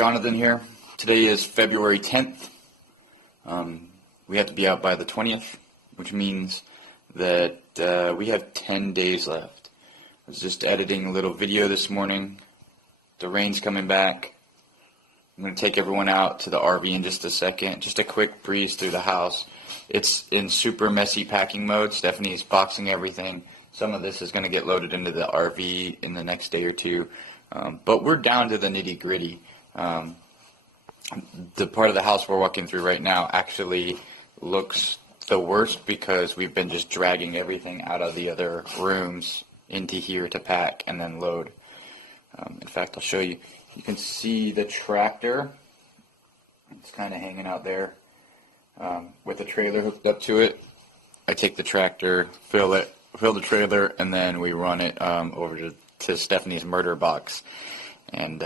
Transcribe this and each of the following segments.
Jonathan here. Today is February 10th. We have to be out by the 20th, which means that we have 10 days left. I was just editing a little video this morning. The rain's coming back. I'm going to take everyone out to the RV in just a second. Just a quick breeze through the house. It's in super messy packing mode. Stephanie is boxing everything. Some of this is going to get loaded into the RV in the next day or two. But we're down to the nitty-gritty. The part of the house we're walking through right now actually looks the worst because we've been just dragging everything out of the other rooms into here to pack and then load. In fact, I'll show you. You can see the tractor. It's kind of hanging out there with the trailer hooked up to it. I take the tractor, fill the trailer, and then we run it over to Stephanie's murder box. And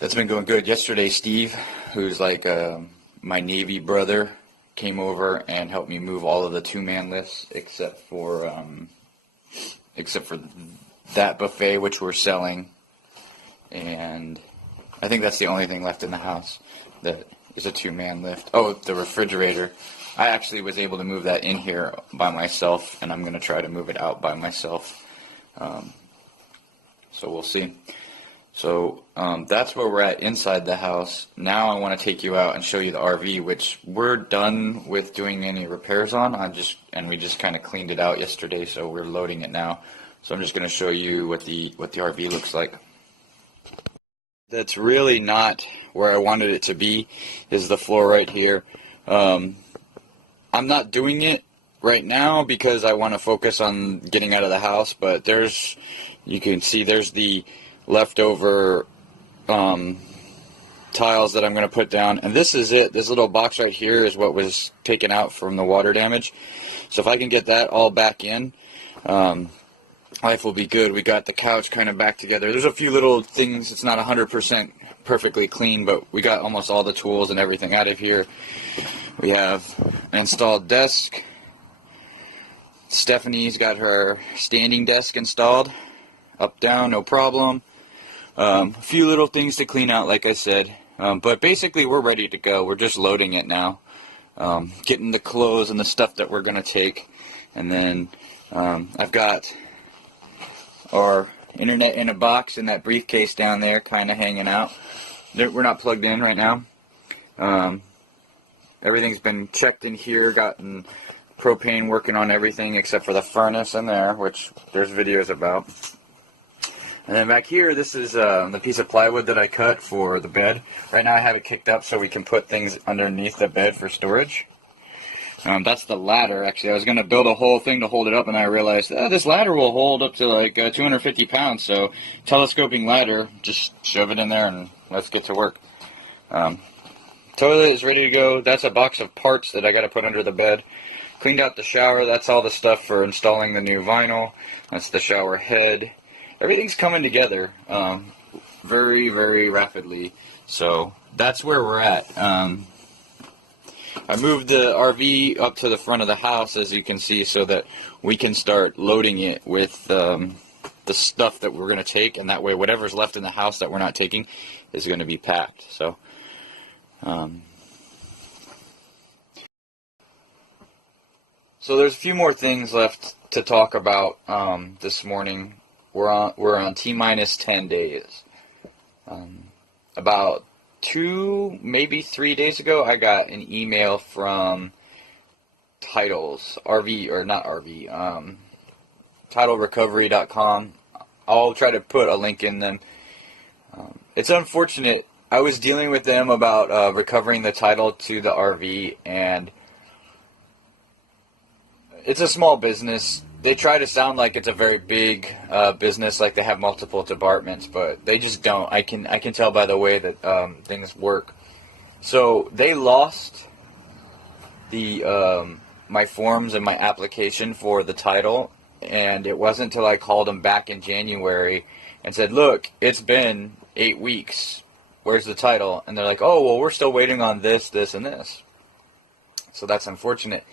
that's been going good. Yesterday, Steve, who's like my Navy brother, came over and helped me move all of the two-man lifts except for that buffet, which we're selling. And I think that's the only thing left in the house that is a two-man lift. Oh, the refrigerator. I actually was able to move that in here by myself, and I'm going to try to move it out by myself. So we'll see. So that's where we're at inside the house. Now I want to take you out and show you the RV, which we're done with doing any repairs on. We just kind of cleaned it out yesterday, so we're loading it now. So I'm just going to show you what the RV looks like. That's really not where I wanted it to be, is the floor right here. I'm not doing it right now because I want to focus on getting out of the house, but you can see there's the leftover tiles that I'm going to put down, and this is it. This little box right here is what was taken out from the water damage. So if I can get that all back in, life will be good. We got the couch kind of back together. There's a few little things. It's not 100% perfectly clean, but we got almost all the tools and everything out of here. We have an installed desk. Stephanie's got her standing desk installed. Up, down, no problem. A few little things to clean out, like I said. But basically, we're ready to go. We're just loading it now. Getting the clothes and the stuff that we're going to take. And then I've got our internet in a box in that briefcase down there, kind of hanging out. We're not plugged in right now. Everything's been checked in here, gotten propane working on everything except for the furnace in there, which there's videos about. And then back here, this is the piece of plywood that I cut for the bed. Right now I have it kicked up so we can put things underneath the bed for storage. That's the ladder, actually. I was going to build a whole thing to hold it up, and I realized this ladder will hold up to like 250 pounds. So telescoping ladder, just shove it in there and let's get to work. Toilet is ready to go. That's a box of parts that I got to put under the bed. Cleaned out the shower. That's all the stuff for installing the new vinyl. That's the shower head. Everything's coming together very, very rapidly. So that's where we're at. I moved the RV up to the front of the house, as you can see, so that we can start loading it with the stuff that we're going to take, and that way whatever's left in the house that we're not taking is going to be packed. So there's a few more things left to talk about this morning. We're on T-minus 10 days. About 2, maybe 3 days ago, I got an email from Titles, TitleRecovery.com. I'll try to put a link in them. It's unfortunate. I was dealing with them about recovering the title to the RV, and it's a small business. They try to sound like it's a very big business, like they have multiple departments, but they just don't. I can tell by the way that things work. So they lost the my forms and my application for the title, and it wasn't until I called them back in January and said, "Look, it's been 8 weeks. Where's the title?" And they're like, "Oh, well, we're still waiting on this, this, and this." So that's unfortunate.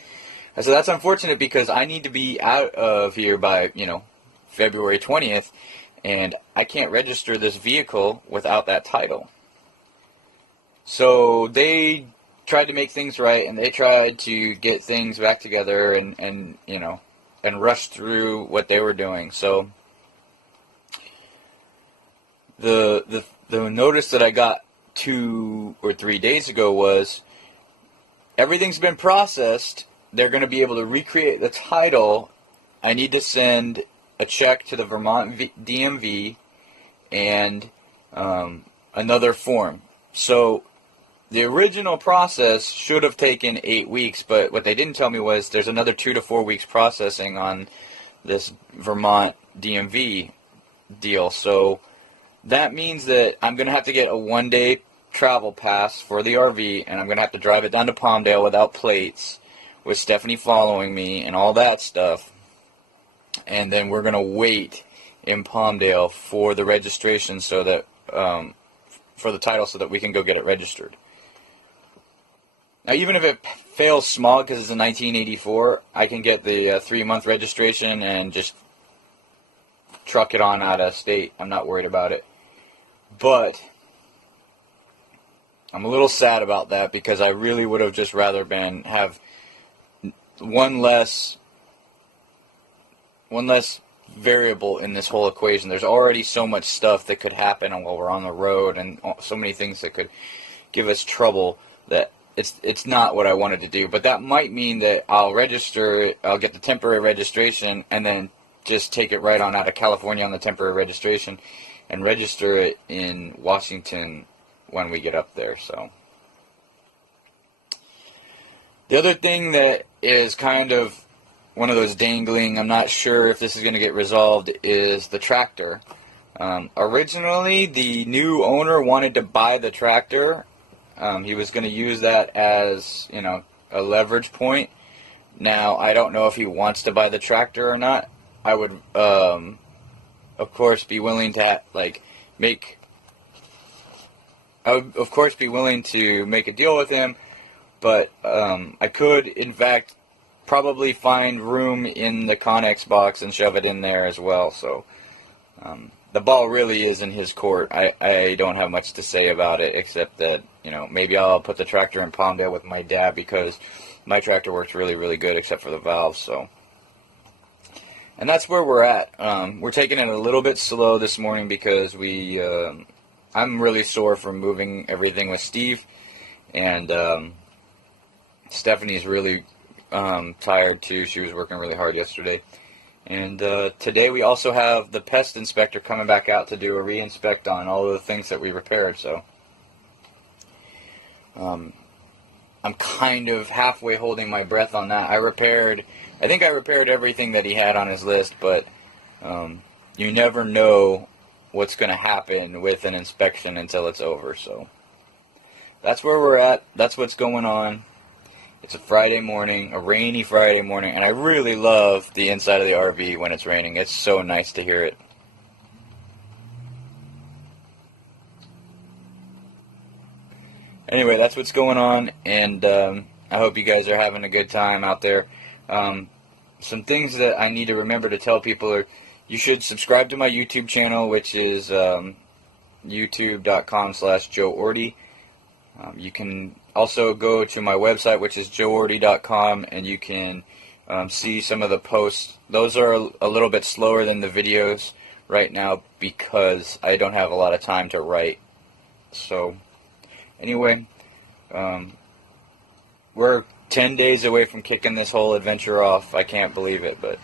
I said, that's unfortunate because I need to be out of here by, February 20th, and I can't register this vehicle without that title. So they tried to make things right, and they tried to get things back together and you know, and rush through what they were doing. So the notice that I got 2 or 3 days ago was everything's been processed. They're going to be able to recreate the title. I need to send a check to the Vermont DMV and another form. So the original process should have taken 8 weeks, but what they didn't tell me was there's another 2 to 4 weeks processing on this Vermont DMV deal. So that means that I'm going to have to get a 1-day travel pass for the RV, and I'm going to have to drive it down to Palmdale without plates, with Stephanie following me and all that stuff. And then we're going to wait in Palmdale for the registration so that, for the title, so that we can go get it registered. Now, even if it fails small because it's a 1984, I can get the 3-month registration and just truck it on out of state. I'm not worried about it. But I'm a little sad about that because I really would have just rather have one less variable in this whole equation. There's already so much stuff that could happen while we're on the road, and so many things that could give us trouble, that it's not what I wanted to do. But that might mean that I'll register it, I'll get the temporary registration, and then just take it right on out of California on the temporary registration and register it in Washington when we get up there. So the other thing that is kind of one of those dangling, I'm not sure if this is going to get resolved, is the tractor. Originally, the new owner wanted to buy the tractor. He was going to use that as, you know, a leverage point. Now, I don't know if he wants to buy the tractor or not. I would, of course, be willing to make a deal with him, but I could, in fact, probably find room in the Connex box and shove it in there as well. So the ball really is in his court. I don't have much to say about it, except that, you know, maybe I'll put the tractor in Palmdale with my dad, because my tractor works really, really good except for the valves. So, and that's where we're at. We're taking it a little bit slow this morning because I'm really sore from moving everything with Steve, and Stephanie's really tired too. She was working really hard yesterday. And today we also have the pest inspector coming back out to do a re-inspect on all of the things that we repaired. So I'm kind of halfway holding my breath on that. I think I repaired everything that he had on his list, but you never know what's going to happen with an inspection until it's over. So that's where we're at. That's what's going on. It's a Friday morning, a rainy Friday morning, and I really love the inside of the RV when it's raining. It's so nice to hear it. Anyway, that's what's going on, and I hope you guys are having a good time out there. Some things that I need to remember to tell people are, you should subscribe to my YouTube channel, which is youtube.com/Joeordie. You can also go to my website, which is Joeordie.com, and you can see some of the posts. Those are a little bit slower than the videos right now because I don't have a lot of time to write. So anyway, we're 10 days away from kicking this whole adventure off. I can't believe it, but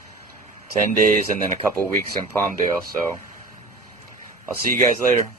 10 days and then a couple weeks in Palmdale. So I'll see you guys later.